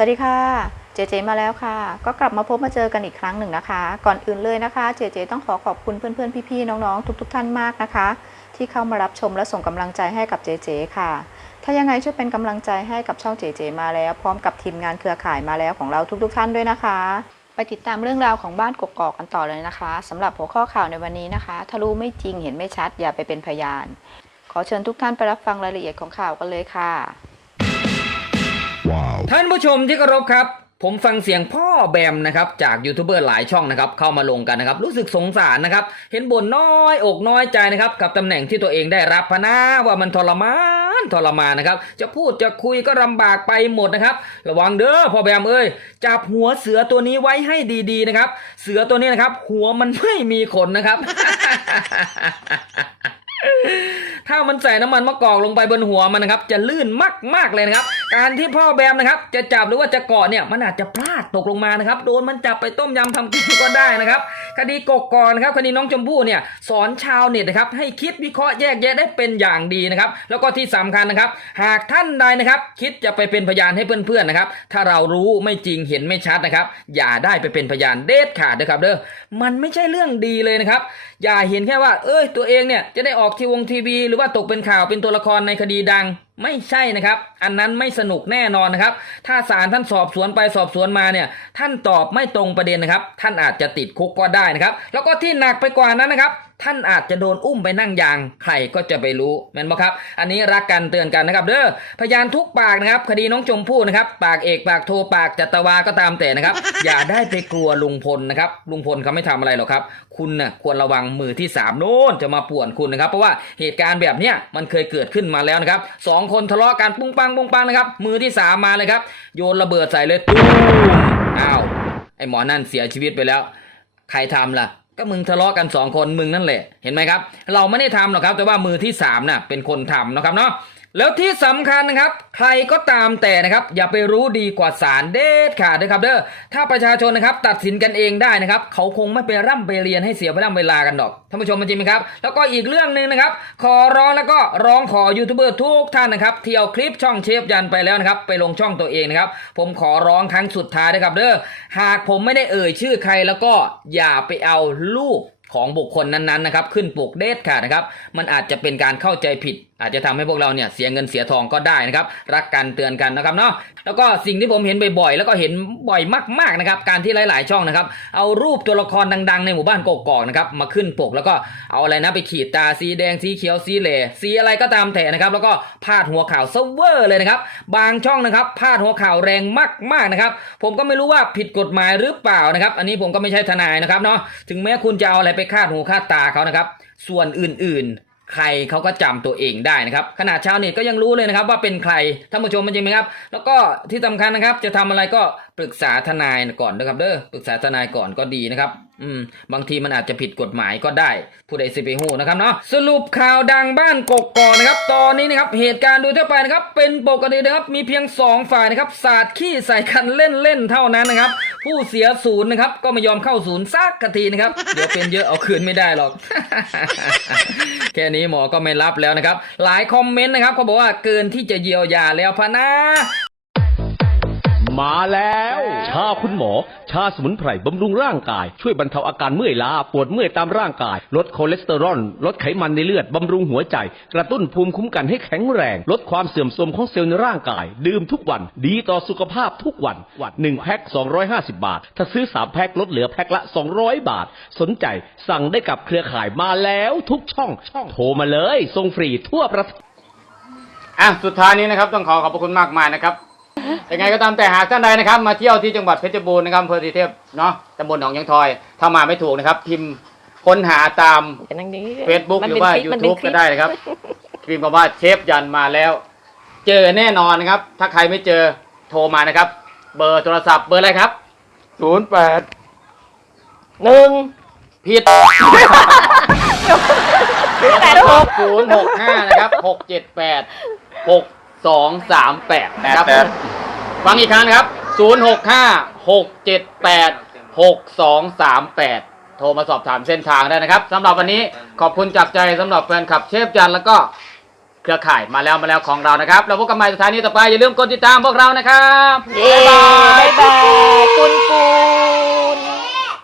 สวัสดีค่ะ เจเจมาแล้วค่ะ ก็กลับมาพบมาเจอกันอีกครั้งหนึ่งนะคะ ก่อนอื่นเลยนะคะ เจเจต้องขอขอบคุณเพื่อนๆ พี่ๆ น้องๆ ทุกๆ ท่านมากนะคะ ที่เข้ามารับชมและส่งกำลังใจให้กับเจเจค่ะ ถ้ายังไงช่วยเป็นกำลังใจให้กับช่องเจเจมาแล้ว พร้อมกับทีมงานเครือข่ายมาแล้วของเราทุกๆ ท่านด้วยนะคะ ไปติดตามเรื่องราวของบ้านกกอกกันต่อเลยนะคะสำหรับหัวข้อข่าวในวันนี้นะคะ ถ้ารู้ไม่จริงเห็นไม่ชัดอย่าไปเป็นพยาน ขอเชิญทุกท่านไปรับฟังรายละเอียดของข่าวกันเลยค่ะ ท่านผู้ชมที่เคารพครับ ผมฟังเสียงพ่อแบมนะครับจากยูทูบเบอร์หลายช่องนะครับเข้ามาลงกันนะครับรู้สึกสงสารนะครับเห็นบ่นน้อยอกน้อยใจนะครับกับตำแหน่งที่ตัวเองได้รับพนาว่ามันทรมานทรมานนะครับจะพูดจะคุยก็ลำบากไปหมดนะครับระวังเด้อพ่อแบมเอ้ยจับหัวเสือตัวนี้ไว้ให้ดีๆนะครับเสือตัวนี้นะครับหัวมันไม่มีขนนะครับ ถ้ามันใส่น้ำมันมะกอกลงไปบนหัวมันนะครับ จะลื่นมากๆเลยนะครับ การที่พ่อแบมนะครับ จะจับหรือว่าจะเกาะเนี่ยมันอาจจะพลาดตกลงมานะครับโดนมันจับไปต้มยำทำกินก็ได้นะครับคดีกกกอนนะครับคดีน้องชมพู่เนี่ยสอนชาวเน็ตนะครับให้คิดวิเคราะห์แยกแยะได้เป็นอย่างดีนะครับแล้วก็ที่สำคัญนะครับ หากท่านใดนะครับคิดจะไปเป็นพยานให้เพื่อนๆนะครับถ้าเรารู้ไม่จริงเห็นไม่ชัดนะครับ อย่าได้ไปเป็นพยานเด็ดขาดนะครับเด้อมันไม่ใช่เรื่องดีเลยนะครับอย่าเห็นแค่ว่า เอ้ยตัวเองเนี่ยจะได้ออกทีวงทีวี หรือว่าตกเป็นข่าวเป็นตัวละครในคดีดัง ไม่ใช่นะครับ อันนั้นไม่สนุกแน่นอนนะครับ ถ้าศาลท่านสอบสวนไปสอบสวนมาเนี่ย ท่านตอบไม่ตรงประเด็นนะครับ ท่านอาจจะติดคุกก็ได้นะครับ แล้วก็ที่หนักไปกว่านั้นนะครับ ท่านอาจจะโดนอุ้มไปนั่งยางใครก็จะไปรู้แม่นบ่ครับ อันนี้รักกันเตือนกันนะครับ เด้อพยานทุกปากนะครับ คดีน้องชมพู่นะครับ ปากเอกปากโทปากจัตวาก็ตามแต่นะครับ อย่าได้ไปกลัวลุงพลนะครับลุงพลเขาไม่ทำอะไรหรอกครับ คุณน่ะควรระวังมือที่สามโน้นจะมาป่วนคุณนะครับ เพราะว่าเหตุการณ์แบบเนี้ยมันเคยเกิดขึ้นมาแล้วนะครับสองคนทะเลาะกันปุ้งปังปุ้งปังนะครับ มือที่สามมาเลยครับ โยนระเบิดใส่เลยตุ้มอ้าวไอหมอนั่นเสียชีวิตไปแล้ว ใครทำล่ะ ก็มึงทะเลาะกันสองคนมึงนั่นแหละเห็นไหมครับ เราไม่ได้ทำหรอกครับ แต่ว่ามือที่สามน่ะเป็นคนทำนะครับเนาะ แล้วที่สำคัญนะครับ ใครก็ตามแต่นะครับ อย่าไปรู้ดีกว่าศาลเด็ดขาดนะครับเด้อถ้าประชาชนนะครับ ตัดสินกันเองได้นะครับ เขาคงไม่ไปร่ำไปเรียนให้เสียเวลาเวลากันหรอกท่านผู้ชมมันจริงไหมครับ แล้วก็อีกเรื่องหนึ่งนะครับ ขอร้องแล้วก็ร้องขอยูทูบเบอร์ทุกท่านนะครับที่เอาคลิปช่องเชฟยันไปแล้วนะครับ ไปลงช่องตัวเองนะครับ ผมขอร้องครั้งสุดท้ายนะครับเด้อหากผมไม่ได้เอ่ยชื่อใครแล้วก็อย่าไปเอารูป ของบุคคลนั้นๆนะครับขึ้นปกเดทค่ะนะครับมันอาจจะเป็นการเข้าใจผิด อาจจะทำให้พวกเราเนี่ยเสียเงินเสียทองก็ได้นะครับรักกันเตือนกันนะครับเนาะแล้วก็สิ่งที่ผมเห็นบ่อยๆแล้วก็เห็นบ่อยมากๆนะครับการที่หลาย ๆ ช่องนะครับเอารูปตัวละครดัง ๆ ในหมู่บ้านกกอกนะครับมาขึ้นปกแล้วก็เอาอะไรนะไปขีดตาสีแดงสีเขียวสีเหล่สีอะไรก็ตามแต่นะครับแล้วก็พาดหัวข่าวเซเวอร์เลยนะครับบางช่องนะครับพาดหัวข่าวแรงมากๆนะครับผมก็ไม่รู้ว่าผิดกฎหมายหรือเปล่านะครับอันนี้ผมก็ไม่ใช่ทนายนะครับเนาะถึงแม้คุณจะเอาอะไรไปคาดหูคาดตาเขานะครับ ส่วนอื่นๆ ใครเขาก็จำตัวเองได้นะครับ ขนาดชาวเน็ตก็ยังรู้เลยนะครับ ว่าเป็นใครท่านผู้ชมมันจริงไหมครับ แล้วก็ที่สำคัญนะครับ จะทำอะไรก็ปรึกษาทนายก่อนนะครับ เด้อปรึกษาทนายก่อนก็ดีนะครับ อืมบางทีมันอาจจะผิดกฎหมายก็ได้ ผู้ใดสิไปหูนะครับเนาะสรุปข่าวดังบ้านกกอกนะครับ ตอนนี้นะครับเหตุการณ์โดยทั่วไปนะครับ เป็นปกตินะครับมีเพียงสองฝ่ายนะครับสาดขี้ใส่กันเล่นๆเท่านั้นนะครับ ผู้เสียศูนย์นะครับ ก็ไม่ยอมเข้าศูนย์ซักกะทีนะครับ เดี๋ยวเป็นเยอะเอาคืนไม่ได้หรอก แค่นี้หมอก็ไม่รับแล้วนะครับ หลายคอมเมนต์นะครับเขาบอกว่าเกินที่จะเยียวยาแล้วพะนะ มาแล้ว ชาคุณหมอ ชาสมุนไพรบำรุงร่างกาย ช่วยบรรเทาอาการเมื่อยล้า ปวดเมื่อยตามร่างกาย ลดคอเลสเตอรอล ลดไขมันในเลือด บำรุงหัวใจ กระตุ้นภูมิคุ้มกันให้แข็งแรง ลดความเสื่อมโทรมของเซลล์ในร่างกาย ดื่มทุกวัน ดีต่อสุขภาพทุกวันวันหนึ่งแพ็ค250 บาท ถ้าซื้อ 3 แพ็คลดเหลือแพ็คละ 200 บาท สนใจสั่งได้กับเครือข่ายมาแล้วทุกช่อง โทรมาเลยส่งฟรีทั่วประเทศอะสุดท้ายนี้นะครับต้องขอขอบพระคุณมากมายนะครับ ยังไงก็ตามแต่หากท่านใดนะครับ มาเที่ยวที่จังหวัดเพชรบูรณ์นะครับอำเภอสีเทพเนาะตำบลหนองยางทอยถ้ามาไม่ถูกนะครับ พิมพ์ค้นหาตามจะนั่งนี้ Facebook มันหรืเป็อนว่าคลิปมันเป็น YouTube คลิก็ปได้นะครับพิมพ์คำว่าเชฟยันมาแล้ว เจอแน่นอนนะครับ ถ้าใครไม่เจอโทรมานะครับ เบอร์โทรศัพท์เบอร์อะไรครับ ศูนย์แปดหนึ่งผิด แปดหกศูนย์หกห้านะครับหกเจ็ดแปดหกสองสามแปดนะครับ ฟังอีกครั้งนะครับศูนย์หกห้าหกเจ็ดแปดหกสองสามแปดโทรมาสอบถามเส้นทางได้นะครับสำหรับวันนี้ขอบคุณจากใจสำหรับแฟนคลับเชฟจันแล้วก็เครือข่ายมาแล้วมาแล้วของเรานะครับแล้วพบกันใหม่สถานีต่อไป อย่าลืมกดติดตามพวกเรานะครับเย้บ๊ายบาย